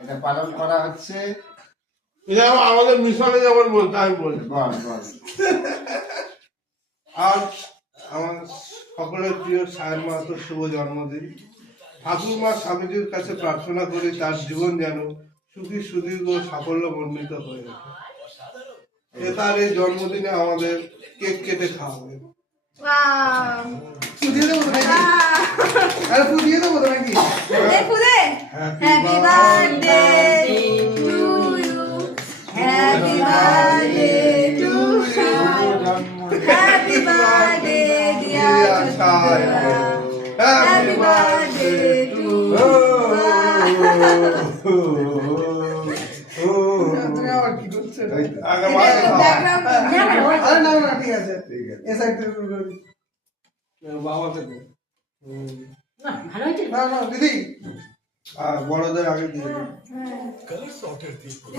এটা পালন করা হচ্ছে। এটা আমাদের মিশনে যেমন বলতে আমি বলি বল বল। আজ আমার সকলের প্রিয় সায়ন মাহাতোর শুভ জন্মদিন। ঠাকুর মা স্বামীজির কাছে প্রার্থনা করি তার জীবন যেন সুখী সুদীর্ঘ সাফল্য মণ্ডিত হয়ে ওঠে। তার এই জন্মদিনে আমাদের কেক কেটে খাওয়াবে। ফুদিয়ে দেবো তো নাকি? আরে ফুদিয়ে দেবো তো নাকি? Happy birthday to you. Happy birthday to you. Happy birthday dear Chaya. Happy birthday to you. তুমি আবার কি করছো? আগে মায়ের খাওয়া। আরে না না ঠিক আছে এ সাইড থেকে শুরু করে দিই। বাবাকে দে। না না দিদি আর বড়দের আগে দিয়ে দে। দিদি